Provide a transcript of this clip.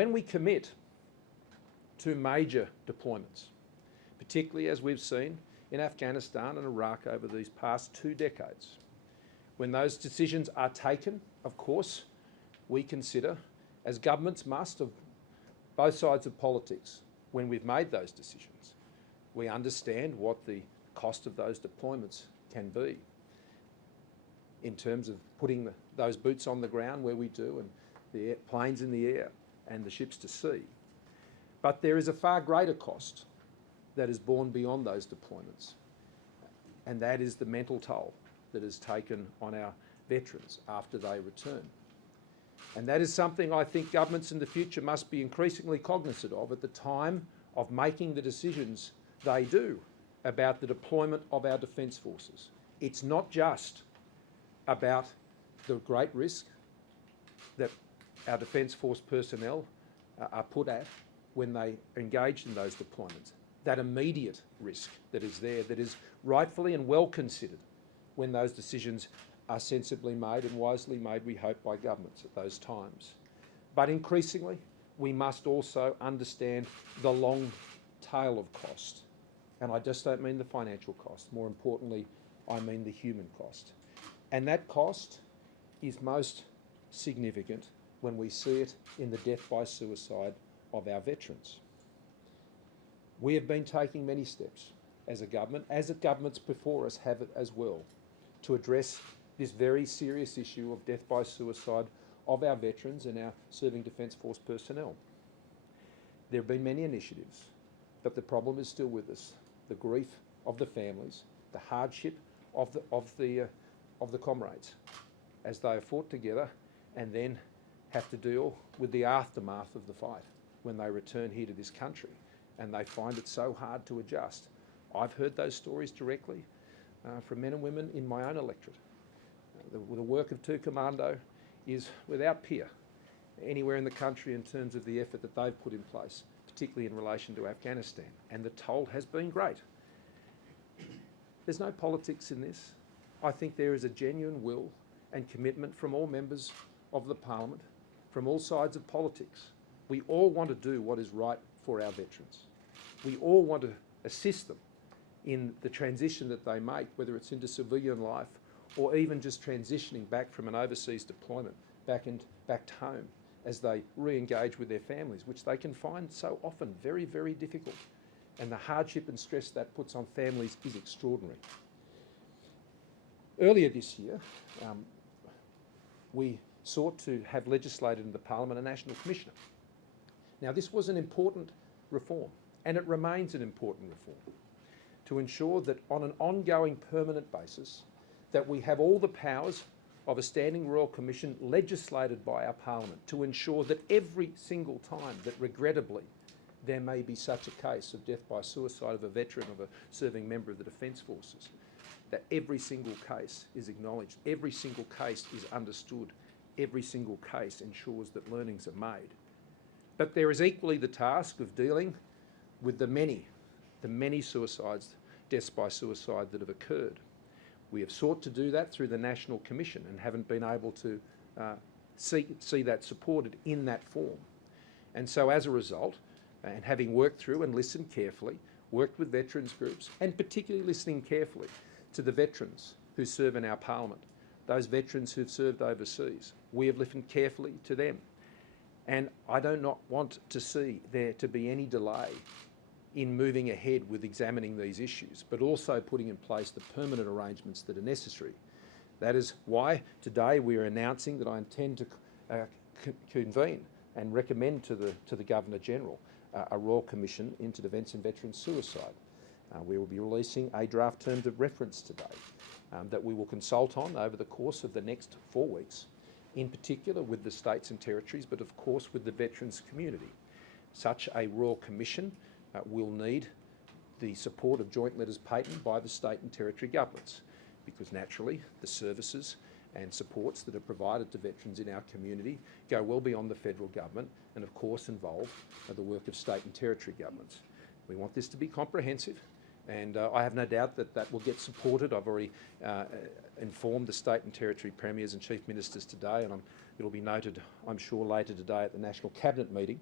When we commit to major deployments, particularly as we've seen in Afghanistan and Iraq over these past 2 decades, when those decisions are taken, of course, we consider, as governments must of both sides of politics, when we've made those decisions, we understand what the cost of those deployments can be in terms of putting those boots on the ground where we do, and the planes in the air and the ships to sea. But there is a far greater cost that is borne beyond those deployments, and that is the mental toll that is taken on our veterans after they return. And that is something I think governments in the future must be increasingly cognizant of at the time of making the decisions they do about the deployment of our defence forces. It's not just about the great risk that our Defence Force personnel are put at when they engage in those deployments. That immediate risk that is there, that is rightfully and well considered when those decisions are sensibly made and wisely made, we hope, by governments at those times. But increasingly, we must also understand the long tail of cost. And I just don't mean the financial cost. More importantly, I mean the human cost. And that cost is most significant when we see it in the death by suicide of our veterans. We have been taking many steps as a government, as the governments before us have it as well, to address this very serious issue of death by suicide of our veterans and our serving Defence Force personnel. There have been many initiatives, but the problem is still with us. The grief of the families, the hardship of the comrades as they have fought together and then have to deal with the aftermath of the fight when they return here to this country and they find it so hard to adjust. I've heard those stories directly from men and women in my own electorate. The work of 2 Commando is without peer anywhere in the country in terms of the effort that they've put in place, particularly in relation to Afghanistan, and the toll has been great. There's no politics in this. I think there is a genuine will and commitment from all members of the Parliament, from all sides of politics. We all want to do what is right for our veterans. We all want to assist them in the transition that they make, whether it's into civilian life or even just transitioning back from an overseas deployment back home as they re-engage with their families, which they can find so often very, very difficult. And the hardship and stress that puts on families is extraordinary. Earlier this year, we sought to have legislated in the Parliament a National Commissioner. Now, this was an important reform, and it remains an important reform, to ensure that on an ongoing permanent basis that we have all the powers of a Standing Royal Commission legislated by our Parliament to ensure that every single time that regrettably there may be such a case of death by suicide of a veteran, of a serving member of the Defence Forces, that every single case is acknowledged, every single case is understood, every single case ensures that learnings are made. But there is equally the task of dealing with the many suicides, deaths by suicide that have occurred. We have sought to do that through the National Commission and haven't been able to see that supported in that form. And so as a result, and having worked through and listened carefully, worked with veterans groups, and particularly listening carefully to the veterans who serve in our Parliament, those veterans who've served overseas, we have listened carefully to them. And I do not want to see there to be any delay in moving ahead with examining these issues, but also putting in place the permanent arrangements that are necessary. That is why today we are announcing that I intend to convene and recommend to the Governor-General a Royal Commission into Defence and Veterans Suicide. We will be releasing a draft terms of reference today that we will consult on over the course of the next 4 weeks, in particular with the states and territories, but of course with the veterans community. Such a Royal Commission will need the support of joint letters patent by the state and territory governments, because naturally the services and supports that are provided to veterans in our community go well beyond the federal government and of course involve the work of state and territory governments. We want this to be comprehensive, and I have no doubt that that will get supported. I've already informed the state and territory premiers and chief ministers today, and I'm It'll be noted, I'm sure, later today at the National Cabinet meeting